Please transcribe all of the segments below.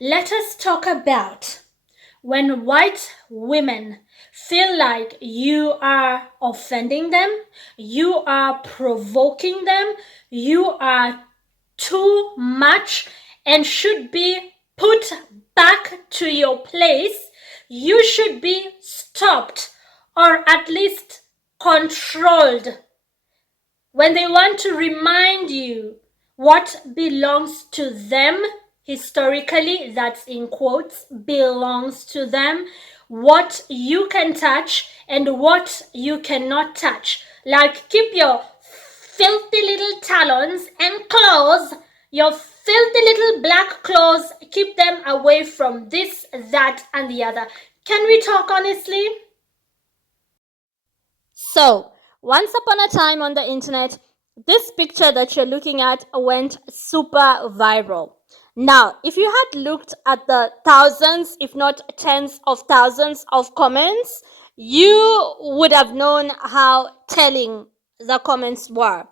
Let us talk about when white women feel like you are offending them, you are provoking them, you are too much and should be put back to your place. You should be stopped or at least controlled when they want to remind you what belongs to them historically, that's in quotes, belongs to them, what you can touch and what you cannot touch. Like, keep your filthy little talons and claws, your filthy little black claws, keep them away from this, that, and the other. Can we talk honestly? So, once upon a time on the internet, this picture that you're looking at went super viral. Now, if you had looked at the thousands, if not tens of thousands of comments, you would have known how telling the comments were.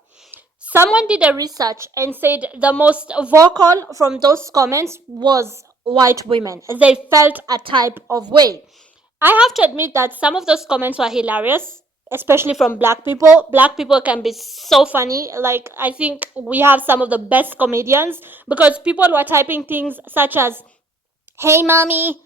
Someone did a research and said the most vocal from those comments was white women. They felt a type of way. I have to admit that some of those comments were hilarious, especially from black people. Black people can be so funny. Like, I think we have some of the best comedians because people were typing things such as, "Hey, mommy,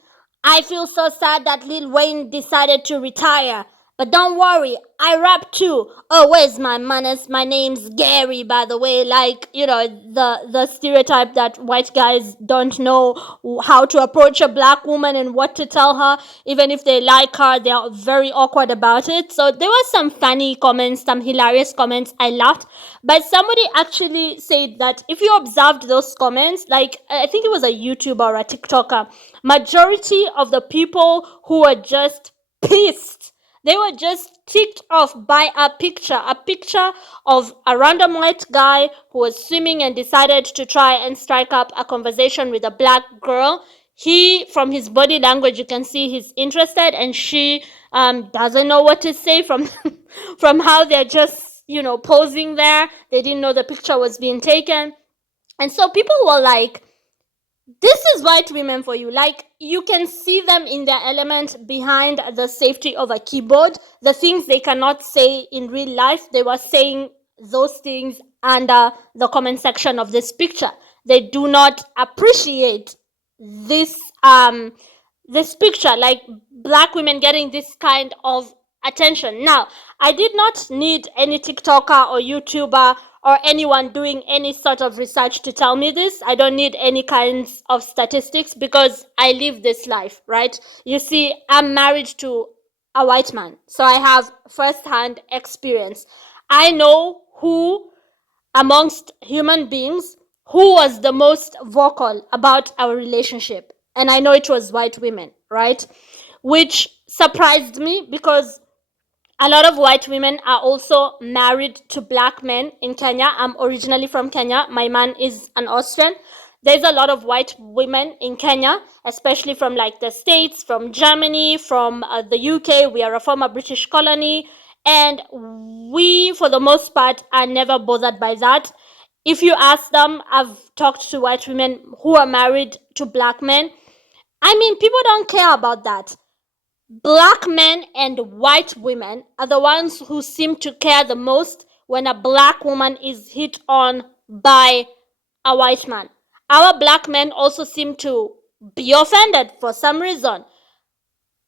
I feel so sad that Lil Wayne decided to retire. But don't worry, I rap too. Oh, where's my manners? My name's Gary, by the way." Like, the stereotype that white guys don't know how to approach a black woman and what to tell her. Even if they like her, they are very awkward about it. So there were some funny comments, some hilarious comments. I laughed. But somebody actually said that if you observed those comments, like I think it was a YouTuber or a TikToker, majority of the people who were just pissed, they were just ticked off by a picture of a random white guy who was swimming and decided to try and strike up a conversation with a black girl. He, from his body language, you can see he's interested, and she doesn't know what to say from from how they're just posing there. They didn't know the picture was being taken, and so people were like, this is white women for you. Like, you can see them in their element behind the safety of a keyboard. The things they cannot say in real life, they were saying those things under the comment section of this picture. They do not appreciate this this picture, like black women getting this kind of attention. Now, I did not need any TikToker or YouTuber or anyone doing any sort of research to tell me this. I don't need any kinds of statistics because I live this life, right? You see, I'm married to a white man, so I have first-hand experience. I know who amongst human beings who was the most vocal about our relationship, and I know it was white women, right? Which surprised me because a lot of white women are also married to black men in Kenya. I'm originally from Kenya. My man is an Austrian. There's a lot of white women in Kenya, especially from like the States, from Germany, from the UK. We are a former British colony. And we, for the most part, are never bothered by that. If you ask them, I've talked to white women who are married to black men. I mean, people don't care about that. Black men and white women are the ones who seem to care the most when a black woman is hit on by a white man. Our black men also seem to be offended for some reason.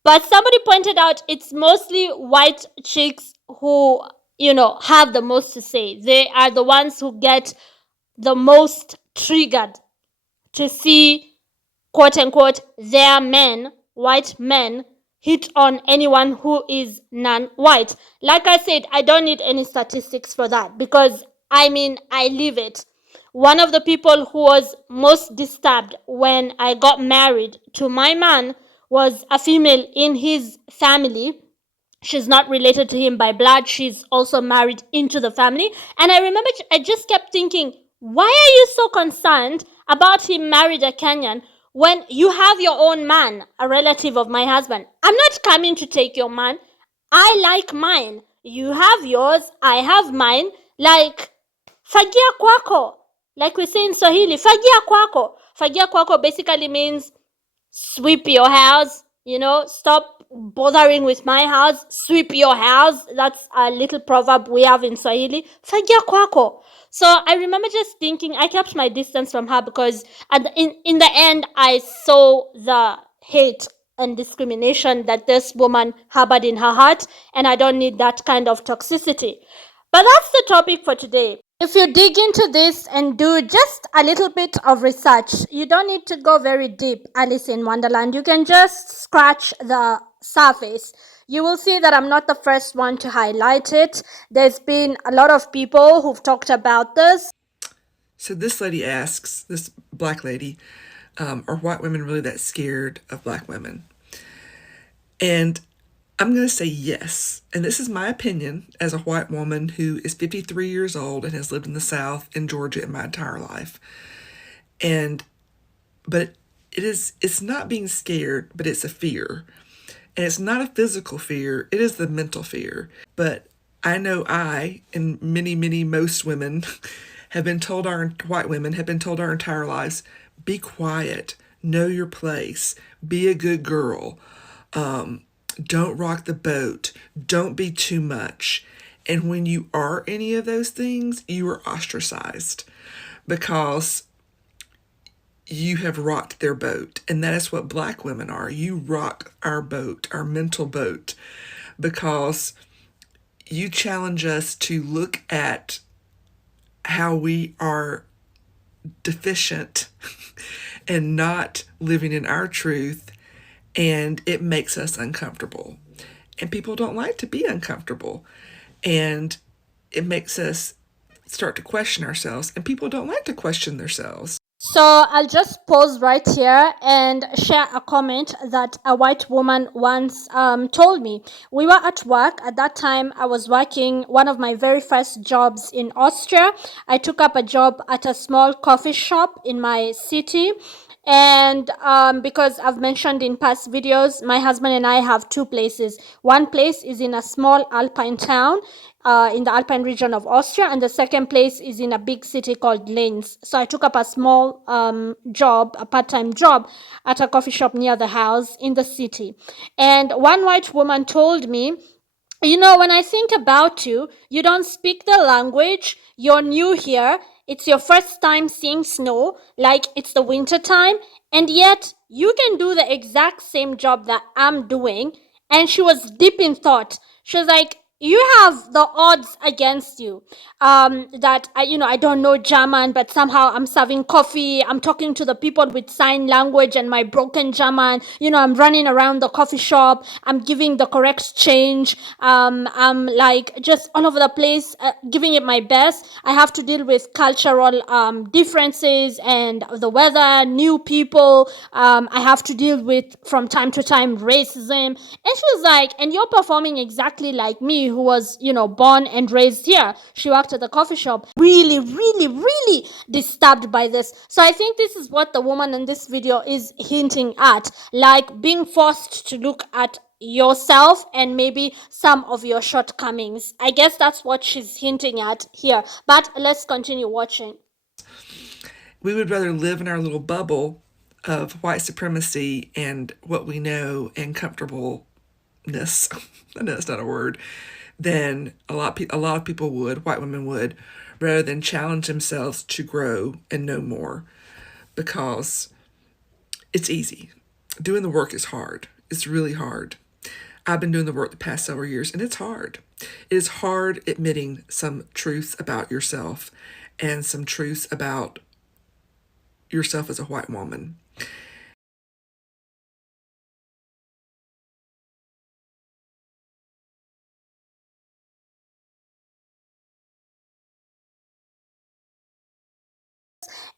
But somebody pointed out it's mostly white chicks who, have the most to say. They are the ones who get the most triggered to see, quote unquote, their men, white men, hit on anyone who is non-white. Like I said, I don't need any statistics for that because I live it. One of the people who was most disturbed when I got married to my man was a female in his family. She's not related to him by blood. She's also married into the family. And I remember I just kept thinking, why are you so concerned about him married a Kenyan when you have your own man, a relative of my husband? I'm not coming to take your man. I like mine. You have yours. I have mine. Like, fagia kwako. Like we say in Swahili, fagia kwako. Fagia kwako basically means sweep your house, stop bothering with my house, sweep your house. That's a little proverb we have in Swahili. Fagia kwako. So I remember just thinking, I kept my distance from her because in the end, I saw the hate and discrimination that this woman harbored in her heart, and I don't need that kind of toxicity. But that's the topic for today. If you dig into this and do just a little bit of research, you don't need to go very deep, Alice in Wonderland. You can just scratch the surface. You will see that I'm not the first one to highlight it. There's been a lot of people who've talked about this. So this lady asks, this black lady, are white women really that scared of black women? And I'm going to say yes. And this is my opinion as a white woman who is 53 years old and has lived in the South in Georgia in my entire life. But it's not being scared, but it's a fear. And it's not a physical fear, it is the mental fear. But I know I, and most women, white women have been told our entire lives, be quiet, know your place, be a good girl, don't rock the boat, don't be too much. And when you are any of those things, you are ostracized because you have rocked their boat. And that is what black women are. You rock our boat, our mental boat, because you challenge us to look at how we are deficient and not living in our truth, and it makes us uncomfortable. And people don't like to be uncomfortable. And it makes us start to question ourselves, and people don't like to question themselves. So I'll just pause right here and share a comment that a white woman once told me. We were at work. At that time, I was working one of my very first jobs in Austria. I took up a job at a small coffee shop in my city. And because I've mentioned in past videos, my husband and I have two places. One place is in a small alpine town in the Alpine region of Austria, and the second place is in a big city called Linz. So I took up a small job, a part-time job at a coffee shop near the house in the city. And one white woman told me, when I think about you, you don't speak the language, you're new here, it's your first time seeing snow, like it's the winter time, and yet you can do the exact same job that I'm doing. And she was deep in thought. She was like, you have the odds against you, that I don't know German, but somehow I'm serving coffee, I'm talking to the people with sign language and my broken German, I'm running around the coffee shop, I'm giving the correct change, I'm like just all over the place, giving it my best. I have to deal with cultural differences and the weather, new people, I have to deal with from time to time racism. And she was like, and you're performing exactly like me, who was born and raised here. She worked at the coffee shop. Really, really, really disturbed by this. So I think this is what the woman in this video is hinting at, like being forced to look at yourself and maybe some of your shortcomings. I guess that's what she's hinting at here. But let's continue watching. We would rather live in our little bubble of white supremacy and what we know and comfortableness. I know that's not a word. Than a lot of people would, white women would, rather than challenge themselves to grow and know more, because it's easy. Doing the work is hard. It's really hard. I've been doing the work the past several years, and it's hard. It is hard admitting some truths about yourself and some truths about yourself as a white woman.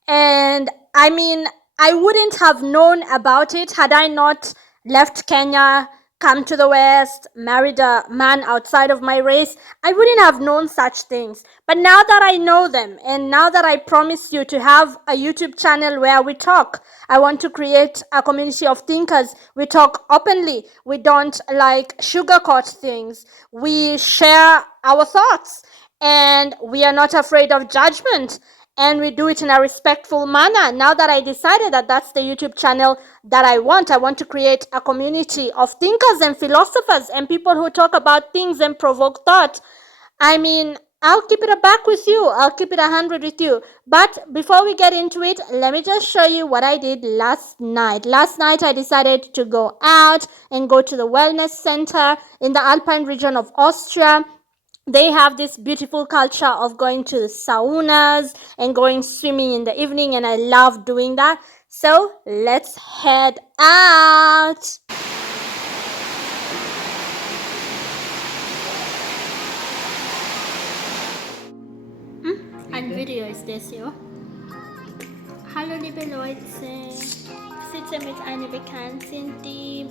And I mean, I wouldn't have known about it had I not left Kenya, come to the West, married a man outside of my race. I wouldn't have known such things. But now that I know them, and now that I promise you to have a YouTube channel where we talk, I want to create a community of thinkers. We talk openly. We don't like sugarcoat things. We share our thoughts, and we are not afraid of judgment. and we do it in a respectful manner. Now that I decided that that's the YouTube channel that I want to create a community of thinkers and philosophers and people who talk about things and provoke thought. I mean, I'll keep it a buck with you. I'll keep it 100 with you. But before we get into it, let me just show you what I did last night. Last night, I decided to go out and go to the wellness center in the Alpine region of Austria. They have this beautiful culture of going to the saunas and going swimming in the evening, and I love doing that. So let's head out. Ein Video ist das hier. Hallo liebe Leute, ich sitze mit einer Bekannten, die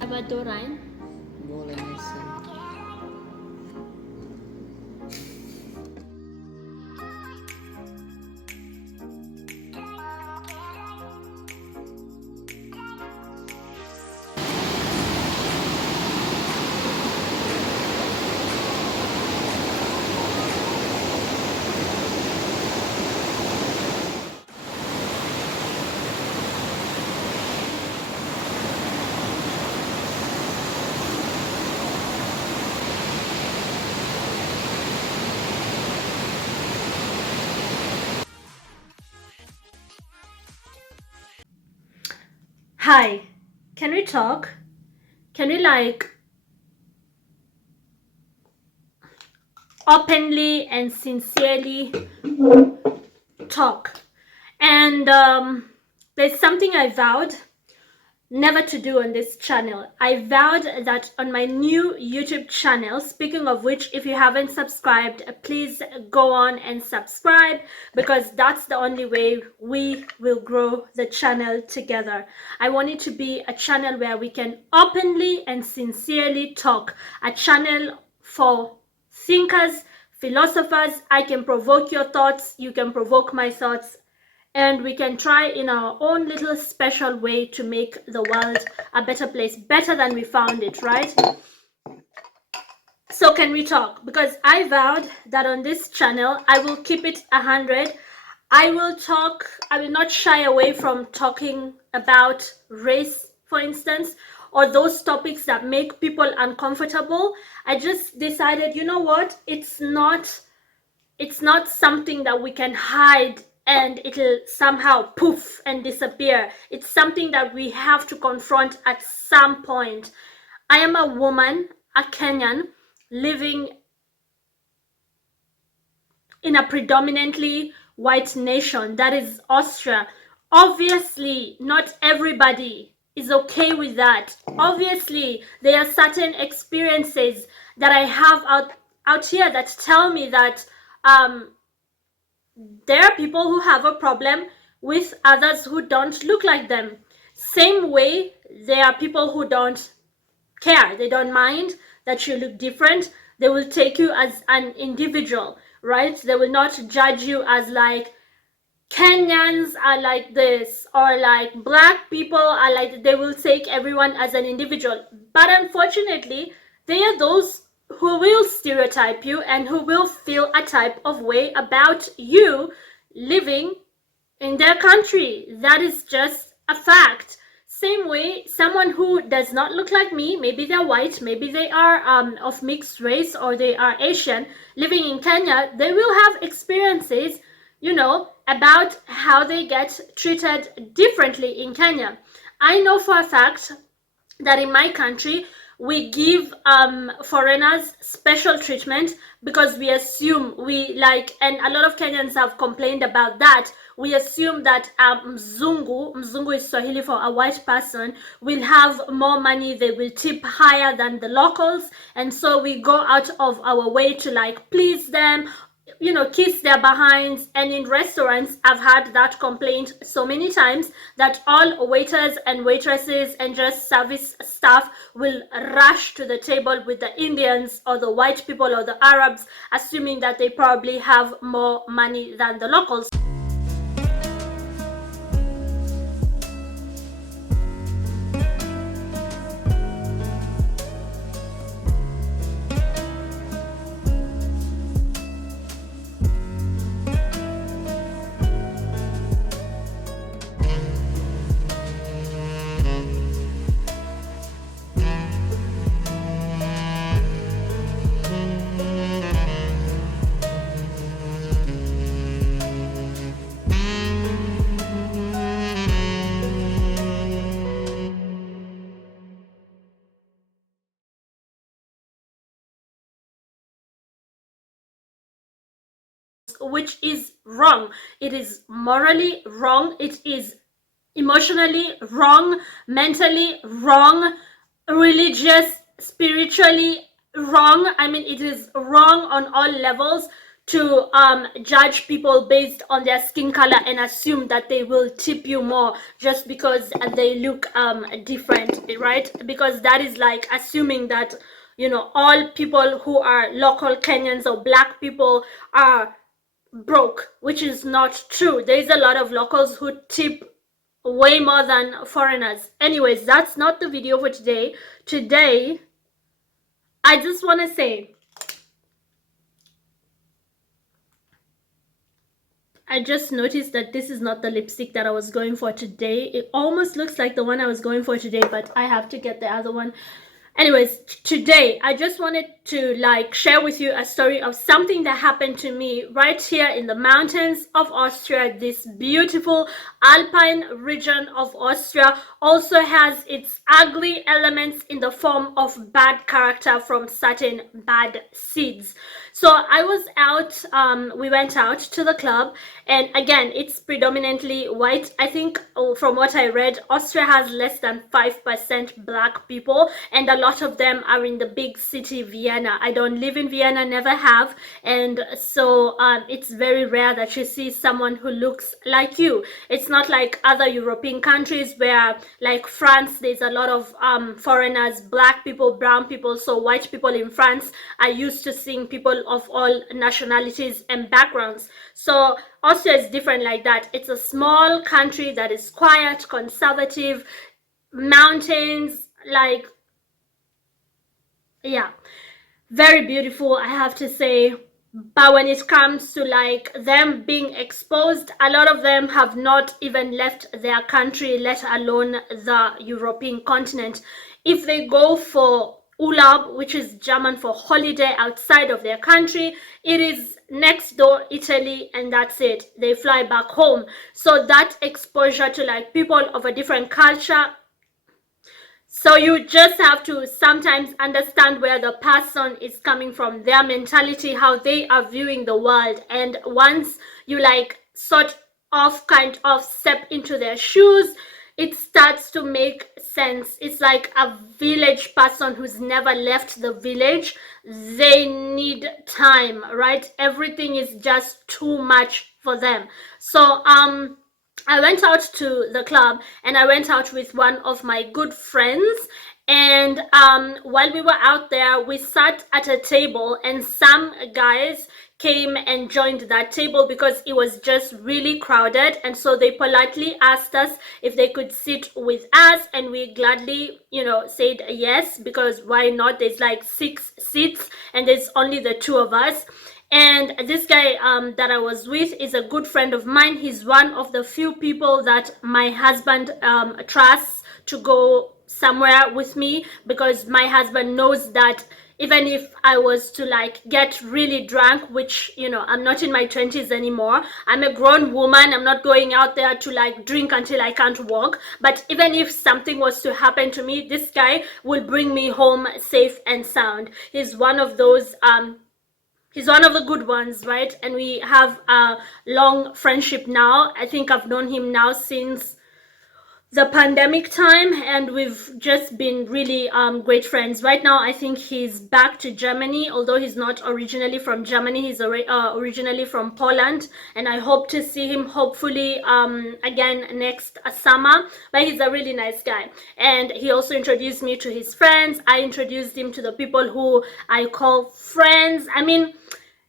aber da rein. Boleh mesin. Hi, can we talk? Can we openly and sincerely talk? And there's something I vowed never to do on this channel. I vowed that on my new YouTube channel, speaking of which, if you haven't subscribed, please go on and subscribe, because that's the only way we will grow the channel together. I want it to be a channel where we can openly and sincerely talk, a channel for thinkers, philosophers. I can provoke your thoughts, you can provoke my thoughts, and we can try in our own little special way to make the world a better place, better than we found it, right? So can we talk? Because I vowed that on this channel, I will keep it 100. I will talk, I will not shy away from talking about race, for instance, or those topics that make people uncomfortable. I just decided, you know what? It's not something that we can hide and it'll somehow poof and disappear. It's something that we have to confront at some point. I am a woman, a Kenyan, living in a predominantly white nation, that is Austria. Obviously, not everybody is okay with that. Obviously, there are certain experiences that I have out here that tell me that there are people who have a problem with others who don't look like them. Same way, there are people who don't care. They don't mind that you look different. They will take you as an individual, right? They will not judge you as like Kenyans are like this, or like black people are like, they will take everyone as an individual. But unfortunately, there are those who will stereotype you and who will feel a type of way about you living in their country. That is just a fact. same way, someone who does not look like me, maybe they're white, maybe they are of mixed race, or they are Asian, living in Kenya, they will have experiences, about how they get treated differently in Kenya. I know for a fact that in my country we give foreigners special treatment because we assume and a lot of Kenyans have complained about that. We assume that mzungu is Swahili for a white person, will have more money, they will tip higher than the locals, and so we go out of our way to please them, kiss their behinds. And in restaurants, I've had that complaint so many times that all waiters and waitresses and just service staff will rush to the table with the Indians or the white people or the Arabs, assuming that they probably have more money than the locals. Which is wrong. It is morally wrong. It is emotionally wrong, mentally wrong, religious, spiritually wrong. I mean, it is wrong on all levels to judge people based on their skin color and assume that they will tip you more just because they look different, right? Because that is like assuming that all people who are local Kenyans or black people are broke, which is not true. There's a lot of locals who tip way more than foreigners. Anyways, that's not the video for today. Today, I just want to say, I just noticed that this is not the lipstick that I was going for today. It almost looks like the one I was going for today, but I have to get the other one. Anyways, today I just wanted to share with you a story of something that happened to me right here in the mountains of Austria. This beautiful alpine region of Austria also has its ugly elements in the form of bad character from certain bad seeds. So I was out, we went out to the club, and again, it's predominantly white. I think from what I read, Austria has less than 5% black people, and a lot of them are in the big city, Vienna. I don't live in Vienna, never have, and so it's very rare that you see someone who looks like you. It's not like other European countries where, like France, there's a lot of foreigners, black people, brown people. So white people in France are used to seeing people of all nationalities and backgrounds. So Austria is different like that. It's a small country that is quiet, conservative, mountains, yeah, very beautiful, I have to say. But when it comes to them being exposed, a lot of them have not even left their country, let alone the European continent. If they go for Urlaub, which is German for holiday, outside of their country, it is next door Italy, and that's it. They fly back home. So that exposure to people of a different culture, so you just have to sometimes understand where the person is coming from, their mentality, how they are viewing the world. And once you sort of kind of step into their shoes, it starts to make sense. It's like a village person who's never left the village. They need time, right? Everything is just too much for them. So I went out to the club, and I went out with one of my good friends, and while we were out there, we sat at a table, and some guys came and joined that table because it was just really crowded, and so they politely asked us if they could sit with us, and we gladly said yes, because why not? There's 6 seats and there's only the 2 of us. And this guy that I was with is a good friend of mine. He's one of the few people that my husband trusts to go somewhere with me, because my husband knows that even if I was to like get really drunk, which, you know, I'm not in my 20s anymore, I'm a grown woman, I'm not going out there to like drink until I can't walk, but even if something was to happen to me, this guy will bring me home safe and sound. He's one of those he's one of the good ones, right? And we have a long friendship now. I think I've known him now since the pandemic time, and we've just been really great friends. Right now, I think he's back to Germany, although he's not originally from Germany. He's originally from Poland, and I hope to see him hopefully again next summer. But he's a really nice guy, and he also introduced me to his friends. I introduced him to the people who I call friends. I mean,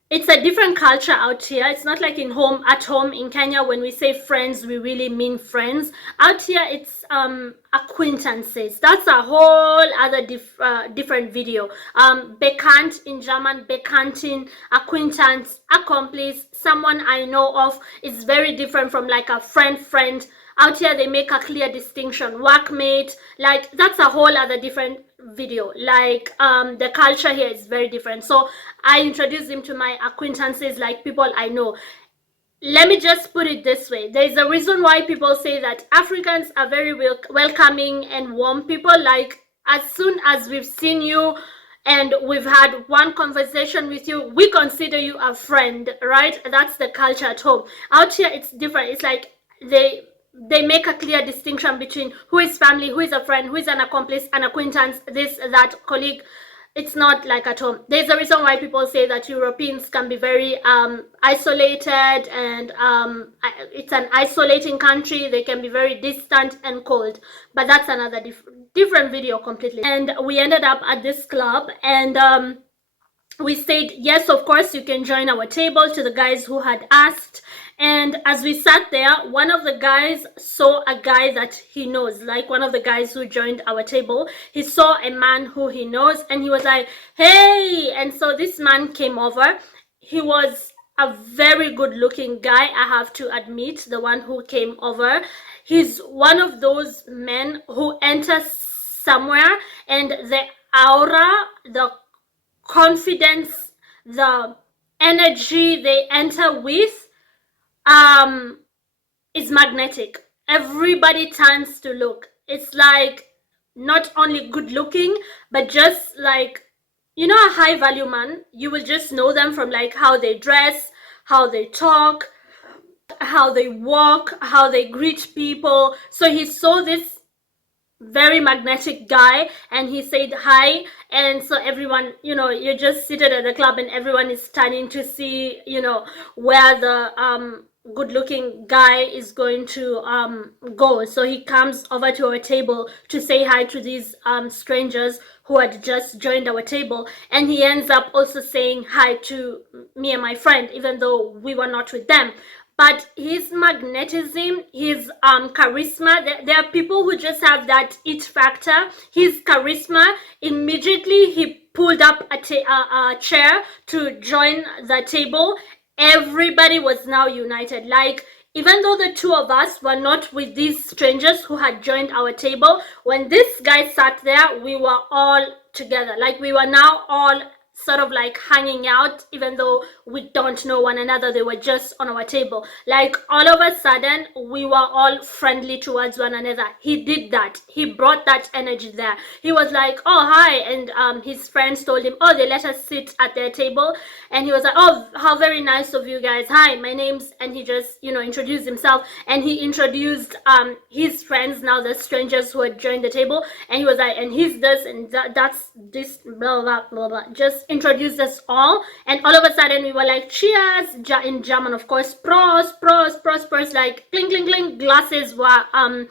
it's a different culture out here. It's not like at home in Kenya, when we say friends, we really mean friends. Out here, it's acquaintances. That's a whole other different video. Bekannt in German, Bekanntin, acquaintance, accomplice, someone I know of, is very different from like a friend. Out here, they make a clear distinction. Workmate, like that's a whole other different video. Like the culture here is very different. So I introduced him to my acquaintances, like people I know. Let me just put it this way. There's a reason why people say that Africans are very welcoming and warm people. Like as soon as we've seen you and we've had one conversation with you, we consider you a friend, right? That's the culture at home. Out here, it's different. It's like they make a clear distinction between who is family, who is a friend, who is an accomplice, an acquaintance, this, that, colleague. It's not like at home. There's a reason why people say that Europeans can be very isolated, and it's an isolating country. They can be very distant and cold. But that's another different video completely. And we ended up at this club, and we said, yes, of course, you can join our table, to the guys who had asked. And as we sat there, one of the guys saw a guy that he knows, like one of the guys who joined our table. He saw a man who he knows, and he was like, hey. And so this man came over. He was a very good looking guy, I have to admit, the one who came over. He's one of those men who enters somewhere, and the aura, the confidence, the energy they enter with is magnetic. Everybody turns to look. It's like not only good looking, but just like, you know, a high value man, you will just know them from like how they dress, how they talk, how they walk, how they greet people. So he saw this very magnetic guy, and he said hi, and so everyone, you know, you're just seated at the club and everyone is standing to see, you know, where the good looking guy is going to go. So he comes over to our table to say hi to these strangers who had just joined our table, and he ends up also saying hi to me and my friend, even though we were not with them. But his magnetism, his charisma, there are people who just have that it factor. His charisma, immediately he pulled up a chair to join the table. Everybody was now united. Like, even though the two of us were not with these strangers who had joined our table, when this guy sat there, we were all together. Like, we were now all sort of like hanging out, even though we don't know one another. They were just on our table. Like, all of a sudden, we were all friendly towards one another. He did that. He brought that energy there. He was like, oh, hi. And his friends told him, oh, they let us sit at their table. And he was like, oh, how very nice of you guys. Hi, my name's, and he just, you know, introduced himself. And he introduced his friends, now the strangers who had joined the table. And he was like, and he's this, and that's this, blah, blah, blah, blah. Just introduced us all, and all of a sudden we were like, cheers, in German, of course, prost, prost, prost, prost, like clink, clink, clink, glasses were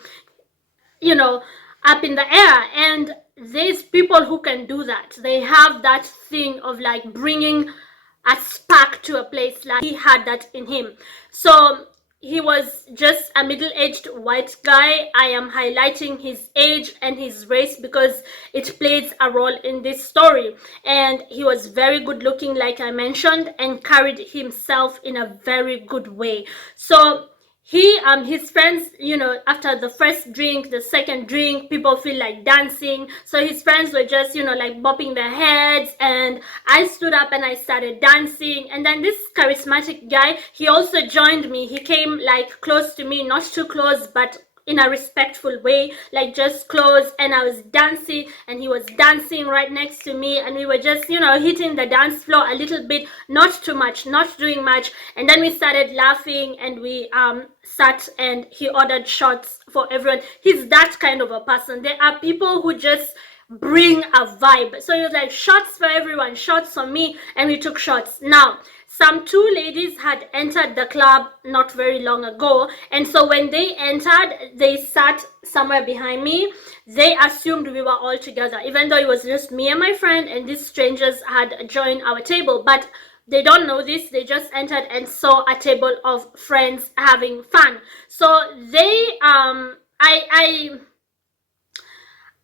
you know, up in the air. And there's people who can do that. They have that thing of like bringing a spark to a place. Like, he had that in him. So he was just a middle-aged white guy. I am highlighting his age and his race because it plays a role in this story. And he was very good looking, like I mentioned, and carried himself in a very good way. So his friends, after the first drink, the second drink, people feel like dancing, so his friends were just like bopping their heads, and I stood up and I started dancing. And then this charismatic guy, he also joined me. He came like close to me, not too close, but in a respectful way, like just close, and I was dancing and he was dancing right next to me, and we were just hitting the dance floor a little bit, not too much, not doing much. And then we started laughing, and we sat, and he ordered shots for everyone. He's that kind of a person. There are people who just bring a vibe. So he was like, shots for everyone, shots for me, and we took shots. Now, some two ladies had entered the club not very long ago, and so when they entered, they sat somewhere behind me. They assumed we were all together, even though it was just me and my friend, and these strangers had joined our table. But they don't know this. They just entered and saw a table of friends having fun. So they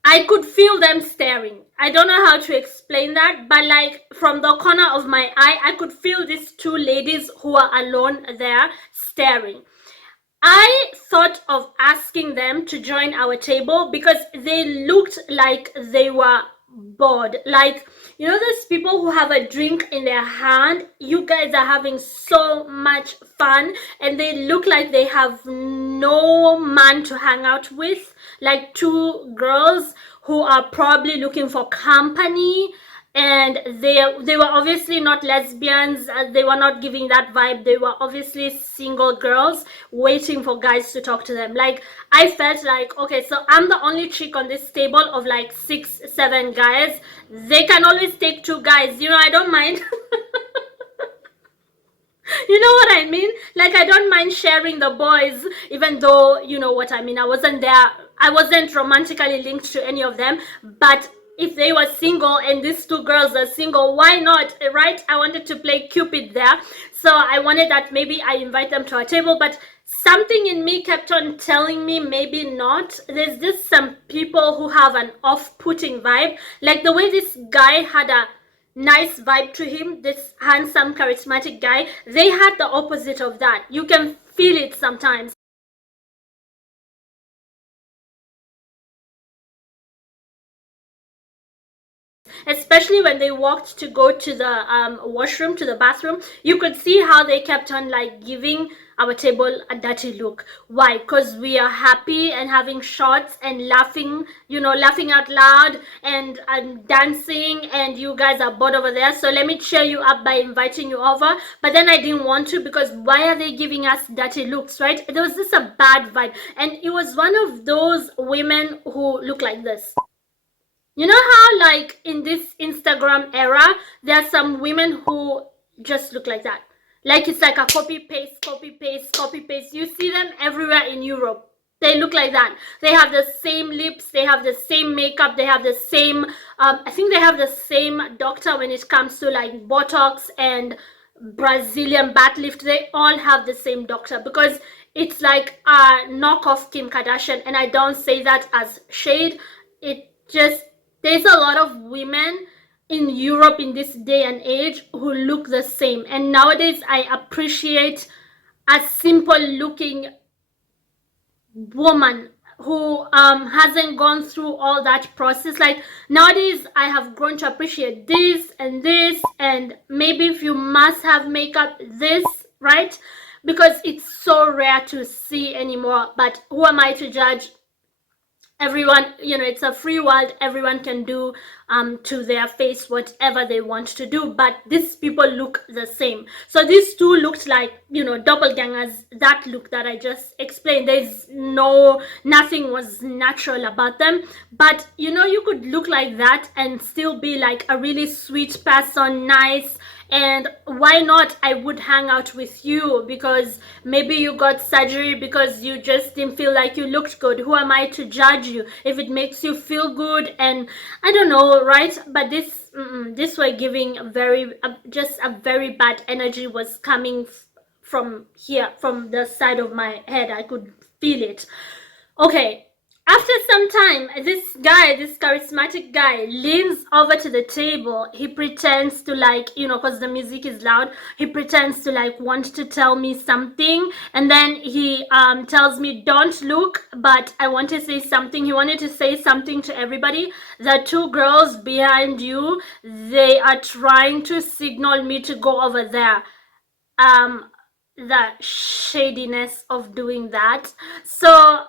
I could feel them staring. I don't know how to explain that, but like from the corner of my eye, I could feel these two ladies who are alone there staring. I thought of asking them to join our table because they looked like they were bored. Like, those people who have a drink in their hand, you guys are having so much fun, and they look like they have no man to hang out with, like two girls who are probably looking for company. And they were obviously not lesbians. They were not giving that vibe. They were obviously single girls waiting for guys to talk to them. Like, I felt like, okay, so I'm the only chick on this table of like 6-7 guys. They can always take two guys, I don't mind. You know what I mean? Like, I don't mind sharing the boys, even though, you know what I mean, I wasn't romantically linked to any of them. But if they were single and these two girls are single, why not, right? I wanted to play Cupid there. So I wanted that maybe I invite them to our table, but something in me kept on telling me maybe not. There's just some people who have an off-putting vibe. Like the way this guy had a nice vibe to him, this handsome, charismatic guy, they had the opposite of that. You can feel it sometimes. Especially when they walked to go to the washroom, to the bathroom, you could see how they kept on like giving our table a dirty look. Why? Because we are happy and having shots and laughing, laughing out loud and dancing, and you guys are bored over there. So let me cheer you up by inviting you over. But then I didn't want to, because why are they giving us dirty looks, right? There was just a bad vibe, and it was one of those women who look like this. You know how like in this Instagram era, there are some women who just look like that. Like it's like a copy paste, copy paste, copy paste. You see them everywhere in Europe. They look like that. They have the same lips, they have the same makeup, they have the same, I think they have the same doctor when it comes to like Botox and Brazilian butt lift. They all have the same doctor, because it's like a knockoff Kim Kardashian. And I don't say that as shade. It just, there's a lot of women in Europe in this day and age who look the same. And nowadays, I appreciate a simple looking woman who hasn't gone through all that process. Like nowadays, I have grown to appreciate this, and maybe if you must have makeup, this, right? Because it's so rare to see anymore. But who am I to judge? Everyone, it's a free world. Everyone can do to their face whatever they want to do, but these people look the same. So these two looked like doppelgangers. That look that I just explained, nothing was natural about them. But you could look like that and still be like a really sweet person, nice. And why not? I would hang out with you, because maybe you got surgery because you just didn't feel like you looked good. Who am I to judge you? If it makes you feel good, and I don't know, right? But this were giving just a very bad energy was coming from here, from the side of my head. I could feel it. Okay, After some time, this guy, this charismatic guy, leans over to the table. He pretends to, like, because the music is loud, he pretends to, like, want to tell me something. And then he tells me, don't look, but I want to say something. He wanted to say something to everybody. The two girls behind you, they are trying to signal me to go over there. The shadiness of doing that. So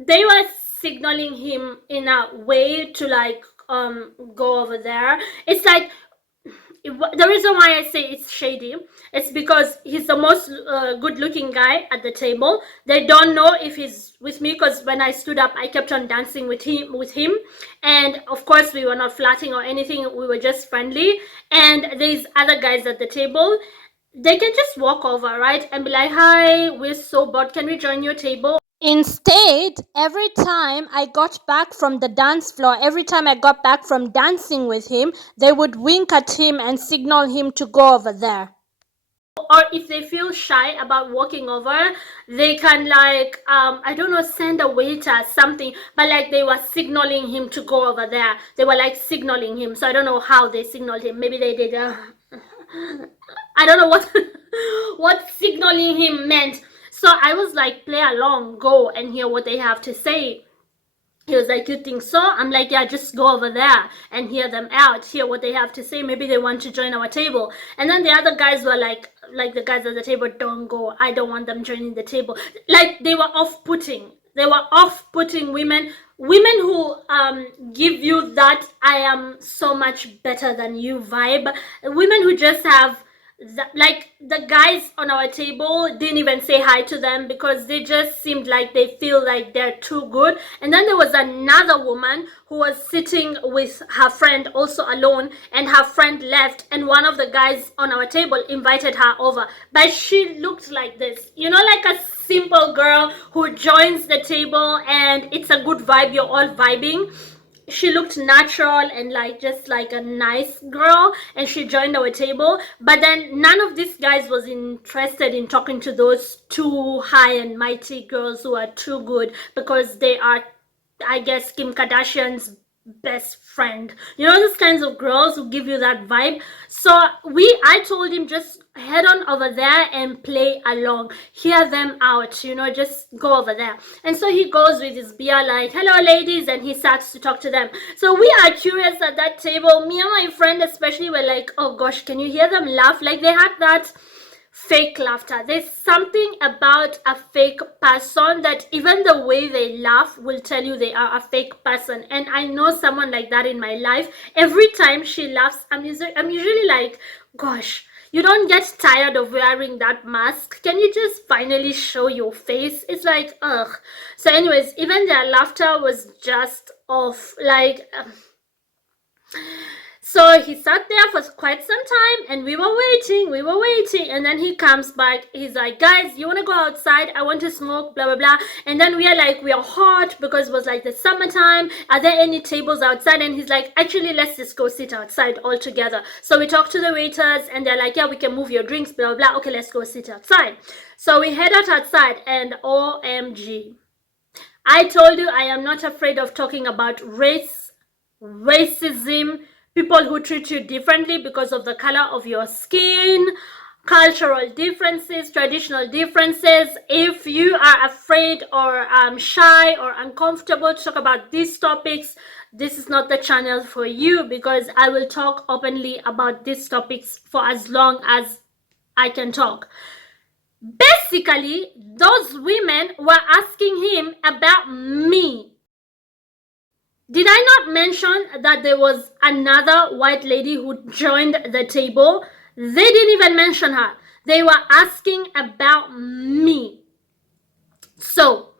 they were signaling him in a way to, like, go over there. It's like, the reason why I say it's shady, it's because he's the most good looking guy at the table. They don't know if he's with me, because when I stood up I kept on dancing with him, and of course we were not flirting or anything, we were just friendly. And these other guys at the table, they can just walk over, right, and be like, hi, we're so bored, can we join your table? Instead, every time I got back from the dance floor, every time I got back from dancing with him, they would wink at him and signal him to go over there. Or if they feel shy about walking over, they can, like, I don't know, send a waiter something, but like they were signaling him to go over there. They were like signaling him. So I don't know how they signaled him. Maybe they did. I don't know what what signaling him meant. So I was like, play along, go and hear what they have to say. He was like, you think so? I'm like, yeah, just go over there and hear them out, hear what they have to say. Maybe they want to join our table. And then the other guys were like the guys at the table, don't go. I don't want them joining the table. Like, they were off-putting. They were off-putting women who give you that I am so much better than you vibe. Women who just have like, the guys on our table didn't even say hi to them because they just seemed like they feel like they're too good. And then there was another woman who was sitting with her friend, also alone, and her friend left, and one of the guys on our table invited her over, but she looked like this, like a simple girl who joins the table and it's a good vibe, you're all vibing. She looked natural and like just like a nice girl, and she joined our table. But then none of these guys was interested in talking to those two high and mighty girls who are too good, because they are, I guess, Kim Kardashian's best friend. Those kinds of girls who give you that vibe. So I told him, just head on over there and play along, hear them out, just go over there. And so he goes with his beer, like, hello ladies, and he starts to talk to them. So we are curious at that table, me and my friend especially were like, oh gosh, can you hear them laugh? Like, they had that fake laughter. There's something about a fake person that even the way they laugh will tell you they are a fake person. And I know someone like that in my life. Every time she laughs, I'm usually like, gosh, you don't get tired of wearing that mask? Can you just finally show your face? It's like, ugh. So anyways, even their laughter was just off, like, so he sat there for quite some time, and we were waiting, and then he comes back. He's like, guys, you want to go outside? I want to smoke, blah, blah, blah. And then we are like, we are hot because it was like the summertime. Are there any tables outside? And he's like, actually, let's just go sit outside all together. So we talk to the waiters, and they're like, yeah, we can move your drinks, blah, blah, blah. Okay, let's go sit outside. So we head out outside, and OMG. I told you I am not afraid of talking about racism, people who treat you differently because of the color of your skin, cultural differences, traditional differences. If you are afraid or shy or uncomfortable to talk about these topics, this is not the channel for you, because I will talk openly about these topics for as long as I can talk. Basically, those women were asking him about me. Did I not mention that there was another white lady who joined the table? They didn't even mention her. They were asking about me. So,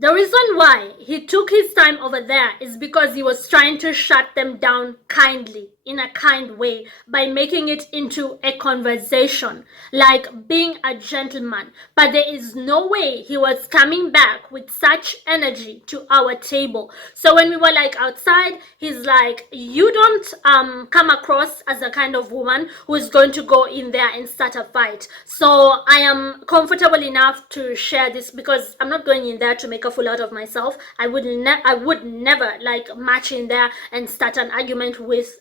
the reason why he took his time over there is because he was trying to shut them down kindly. in a kind way by making it into a conversation, like being a gentleman. But there is no way he was coming back with such energy to our table. So when we were like outside, he's like, you don't come across as a kind of woman who is going to go in there and start a fight. So I am comfortable enough to share this because I'm not going in there to make a fool out of myself. I would never like march in there and start an argument with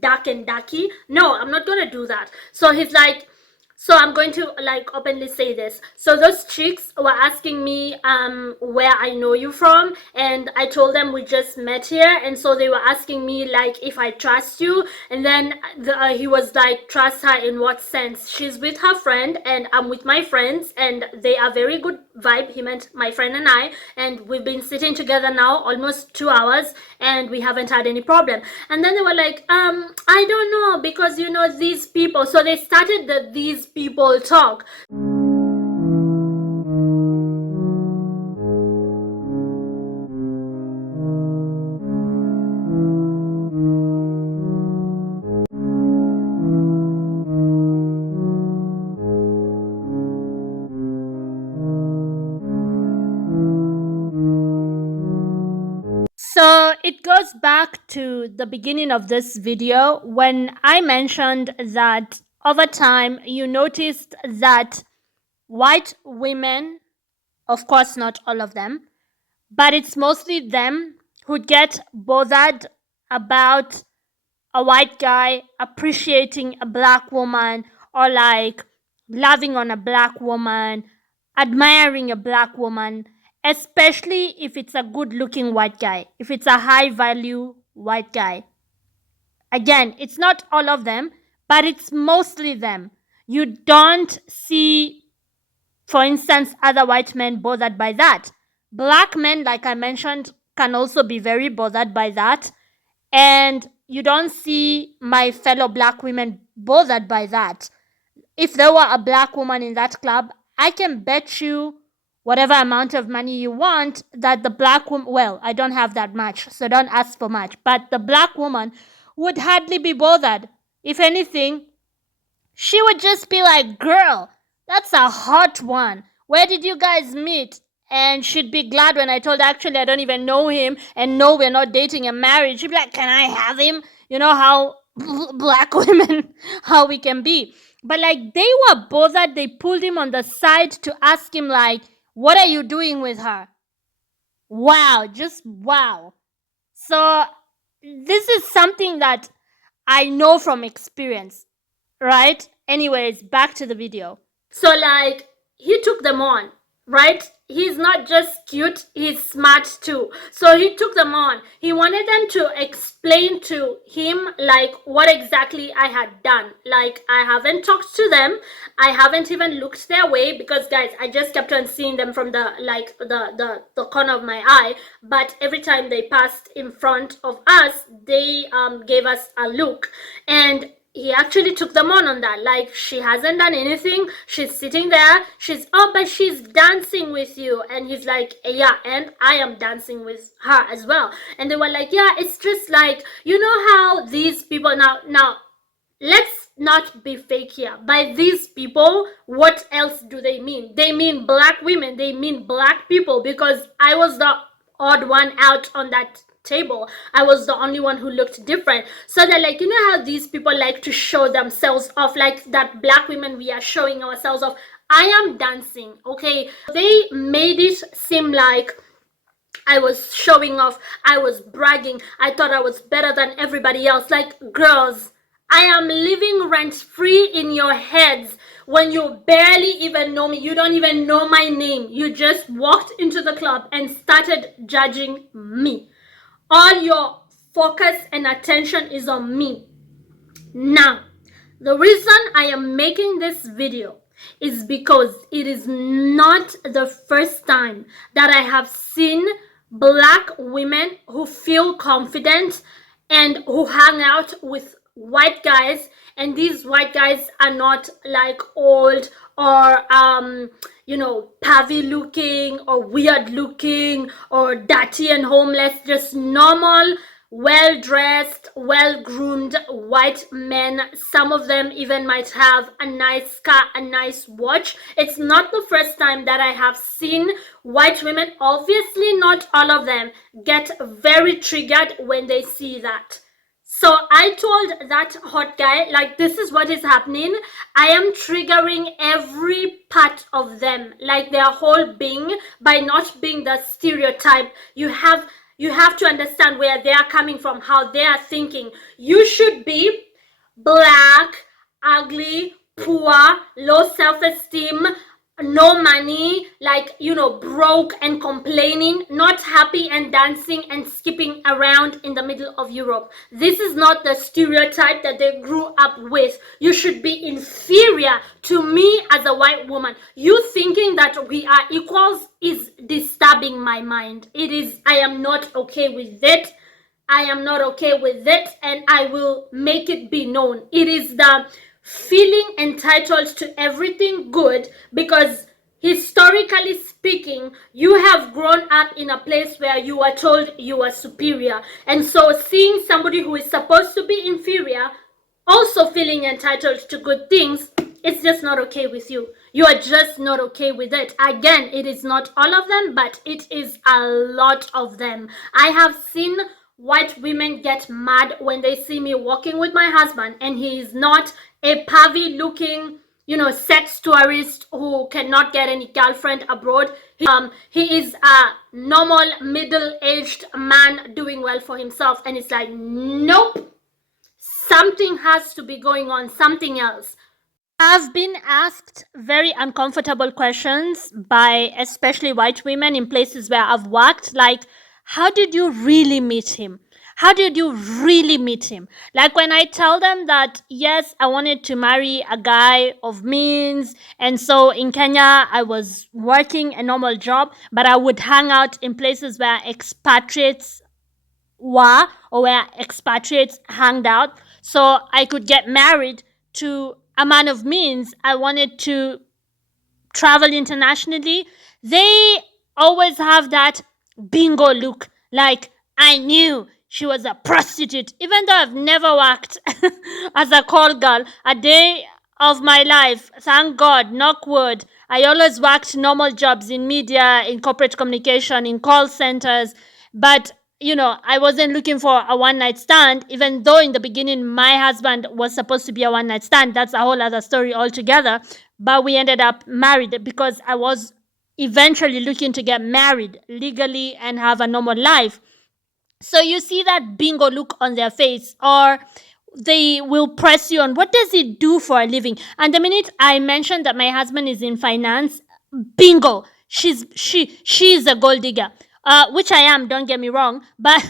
Dark and Ducky. No, I'm not gonna do that. So he's like, so I'm going to like openly say this. So those chicks were asking me where I know you from, and I told them we just met here, and so they were asking me like if I trust you, and then he was like, trust her in what sense? She's with her friend and I'm with my friends, and they are very good vibe. He meant my friend and I, and we've been sitting together now almost 2 hours and we haven't had any problem. And then they were like, I don't know, because you know these people. So they started these people talk. So it goes back to the beginning of this video when I mentioned that over time you noticed that white women, of course not all of them, but it's mostly them who get bothered about a white guy appreciating a black woman, or like loving on a black woman, admiring a black woman, especially if it's a good looking white guy, if it's a high value white guy. Again, it's not all of them, but it's mostly them. You don't see, for instance, other white men bothered by that. Black men, like I mentioned, can also be very bothered by that. And you don't see my fellow black women bothered by that. If there were a black woman in that club, I can bet you whatever amount of money you want that the black woman, well, I don't have that much, so don't ask for much, but the black woman would hardly be bothered. If anything, she would just be like, girl, that's a hot one. Where did you guys meet? And she'd be glad when I told her, actually, I don't even know him, and no, we're not dating and married. She'd be like, can I have him? You know how black women, how we can be. But like, they were bothered. They pulled him on the side to ask him like, what are you doing with her? Wow, just wow. So this is something that I know from experience, right? Anyways, back to the video. So like, he took them on, right? He's not just cute, he's smart too. So he took them on. He wanted them to explain to him like what exactly I had done. Like, I haven't talked to them, I haven't even looked their way, because guys, I just kept on seeing them from the like the corner of my eye. But every time they passed in front of us, they gave us a look. And he actually took them on that. Like, she hasn't done anything, she's sitting there, but she's dancing with you. And he's like, yeah, and I am dancing with her as well. And they were like, yeah, it's just like, you know how these people, now let's not be fake here. By these people, what else do they mean? They mean black women, they mean black people, because I was the odd one out on that table. I was the only one who looked different. So they're like, you know how these people like to show themselves off, like that black women, we are showing ourselves off. I am dancing, okay? They made it seem like I was showing off, I was bragging, I thought I was better than everybody else. Like, girls, I am living rent-free in your heads when you barely even know me. You don't even know my name. You just walked into the club and started judging me. All your focus and attention is on me. Now, the reason I am making this video is because it is not the first time that I have seen black women who feel confident and who hang out with white guys, and these white guys are not like old or you know, pervy looking or weird looking or dirty and homeless, just normal well-dressed, well-groomed white men. Some of them even might have a nice car, a nice watch. It's not the first time that I have seen white women, obviously not all of them, get very triggered when they see that. So I told that hot guy, like, this is what is happening. I am triggering every part of them, like their whole being, by not being the stereotype. You have to understand where they are coming from, how they are thinking. You should be black, ugly, poor, low self-esteem, no money, like, broke and complaining, not happy and dancing and skipping around in the middle of Europe. This is not the stereotype that they grew up with. You should be inferior to me as a white woman. You thinking that we are equals is disturbing my mind. I am not okay with it. I am not okay with it, and I will make it be known. It is the feeling entitled to everything good, because historically speaking, you have grown up in a place where you are told you are superior. And so seeing somebody who is supposed to be inferior also feeling entitled to good things, it's just not okay with you. You are just not okay with it. Again, it is not all of them, but it is a lot of them. I have seen white women get mad when they see me walking with my husband, and he is not a pervy looking, sex tourist who cannot get any girlfriend abroad. He is a normal middle-aged man doing well for himself, and it's like, nope, something has to be going on, something else. I've been asked very uncomfortable questions by especially white women in places where I've worked, like, how did you really meet him? How did you really meet him? Like, when I tell them that, yes, I wanted to marry a guy of means, and so in Kenya, I was working a normal job, but I would hang out in places where expatriates were, or where expatriates hanged out, so I could get married to a man of means. I wanted to travel internationally. They always have that bingo look, like, I knew she was a prostitute, even though I've never worked as a call girl a day of my life. Thank God, knock wood. I always worked normal jobs in media, in corporate communication, in call centers, but I wasn't looking for a one night stand, even though in the beginning my husband was supposed to be a one night stand. That's a whole other story altogether. But we ended up married because I was eventually looking to get married legally and have a normal life. So you see that bingo look on their face, or they will press you on, what does he do for a living? And the minute I mentioned that my husband is in finance, bingo, she is a gold digger. Which I am, don't get me wrong, but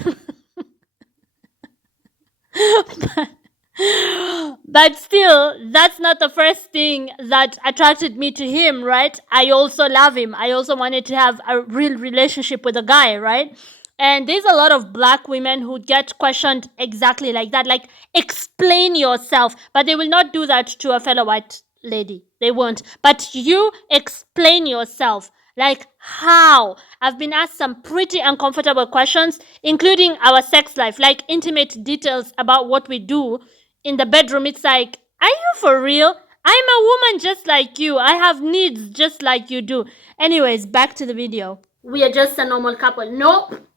but still, that's not the first thing that attracted me to him, right? I also love him. I also wanted to have a real relationship with a guy, right? And there's a lot of black women who get questioned exactly like that, like, explain yourself, but they will not do that to a fellow white lady. They won't. But you explain yourself. Like, how? I've been asked some pretty uncomfortable questions, including our sex life, like intimate details about what we do in the bedroom. It's like, are you for real? I'm a woman just like you. I have needs just like you do. Anyways, back to the video. We are just a normal couple. Nope.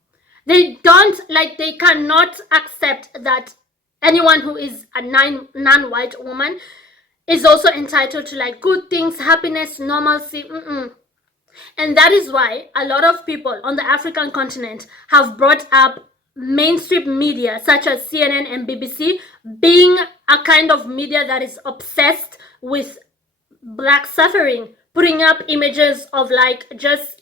They cannot accept that anyone who is a non-white woman is also entitled to, like, good things, happiness, normalcy. And that is why a lot of people on the African continent have brought up mainstream media such as CNN and BBC being a kind of media that is obsessed with black suffering, putting up images of, like, just,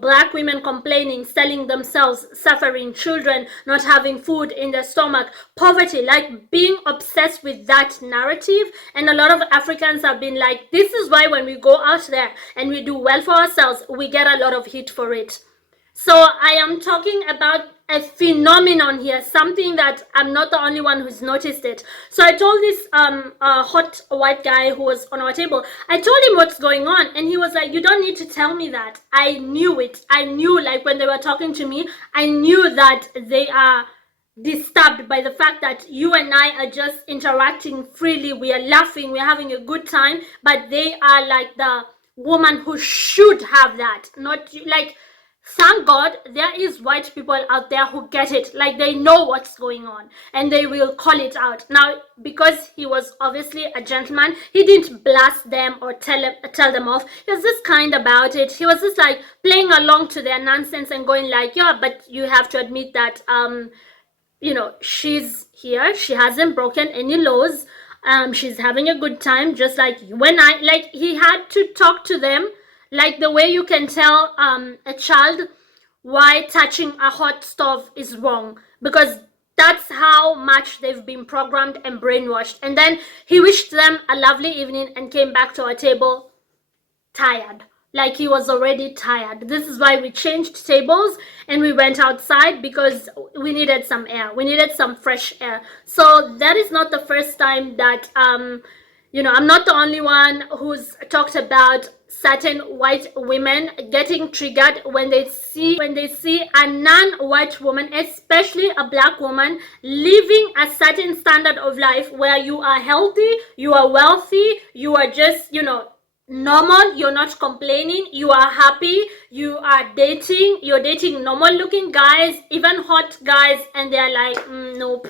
black women complaining, selling themselves, suffering, children not having food in their stomach, poverty, like, being obsessed with that narrative. And a lot of Africans have been like, this is why when we go out there and we do well for ourselves, we get a lot of heat for it. So I am talking about a phenomenon here, something that I'm not the only one who's noticed it. So I told this hot white guy who was on our table, I told him what's going on, and he was like, you don't need to tell me that. I knew it. I knew, like, when they were talking to me, I knew that they are disturbed by the fact that you and I are just interacting freely. We are laughing, we're having a good time, but they are like the woman who should have that. Not like, thank God there is white people out there who get it. Like, they know what's going on and they will call it out. Now, because he was obviously a gentleman, he didn't blast them or tell them off. He was just kind about it. He was just like playing along to their nonsense and going like, yeah, but you have to admit that you know, she's here, she hasn't broken any laws, she's having a good time, just like when I, like, he had to talk to them like the way you can tell a child why touching a hot stove is wrong, because that's how much they've been programmed and brainwashed. And then he wished them a lovely evening and came back to our table tired, like he was already tired. This is why we changed tables and we went outside, because we needed some air, we needed some fresh air. So that is not the first time that you know, I'm not the only one who's talked about certain white women getting triggered when they see a non-white woman, especially a black woman, living a certain standard of life where you are healthy, you are wealthy, you are just, you know, normal, you're not complaining, you are happy, you're dating normal looking guys, even hot guys, and they're like, nope,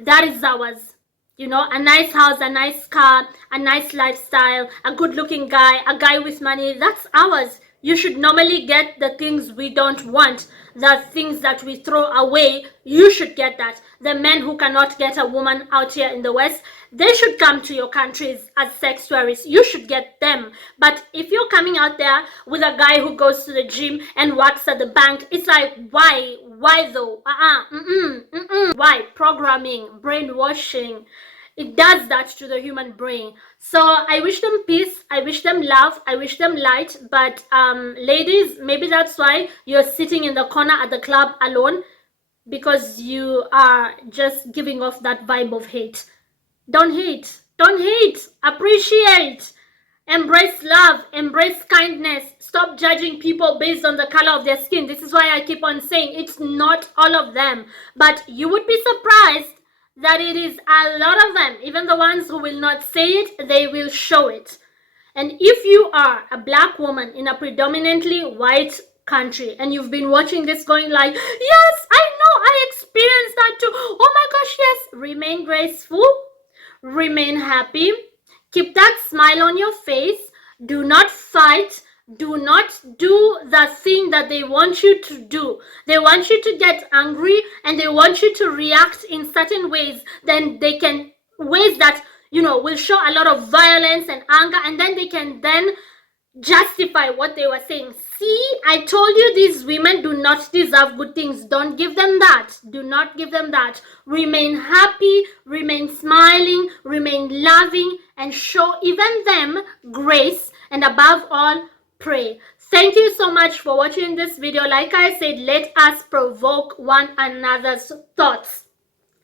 that is ours. You know, a nice house, a nice car, a nice lifestyle, a good looking guy, a guy with money, that's ours. You should normally get the things we don't want, the things that we throw away. You should get that. The men who cannot get a woman out here in the West, they should come to your countries as sex tourists. You should get them. But if you're coming out there with a guy who goes to the gym and works at the bank, it's like, why? Why though? Why? Programming, brainwashing. It does that to the human brain. So I wish them peace, I wish them love, I wish them light. But ladies, maybe that's why you're sitting in the corner at the club alone, because you are just giving off that vibe of hate. Don't hate, don't hate, appreciate, embrace love, embrace kindness. Stop judging people based on the color of their skin. This is why I keep on saying it's not all of them, but you would be surprised that it is a lot of them. Even the ones who will not say it, they will show it. And if you are a black woman in a predominantly white country and you've been watching this going like, yes, I know, I experienced that too, oh my gosh, yes, remain graceful, remain happy, keep that smile on your face, do not fight, do not do the thing that they want you to do. They want you to get angry and they want you to react in certain ways. Then they can, ways that, you know, will show a lot of violence and anger, and then they can then justify what they were saying. See, I told you these women do not deserve good things. Don't give them that. Do not give them that. Remain happy, remain smiling, remain loving, and show even them grace, and above all, pray. Thank you so much for watching this video. Like I said, let us provoke one another's thoughts.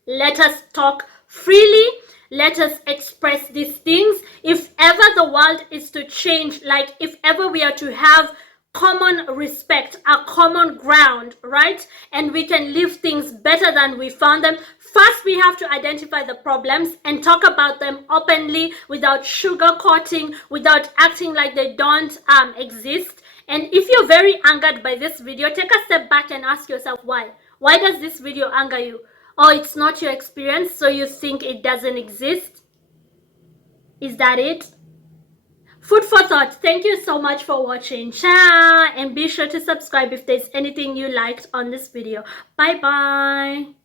Let us talk freely. Let us express these things. If ever the world is to change, like if ever we are to have common respect, a common ground, right? And we can leave things better than we found them. First, we have to identify the problems and talk about them openly without sugarcoating, without acting like they don't exist. And if you're very angered by this video, take a step back and ask yourself why. Why does this video anger you? Or it's not your experience, so you think it doesn't exist? Is that it? Food for thought. Thank you so much for watching. Ciao! And be sure to subscribe if there's anything you liked on this video. Bye bye.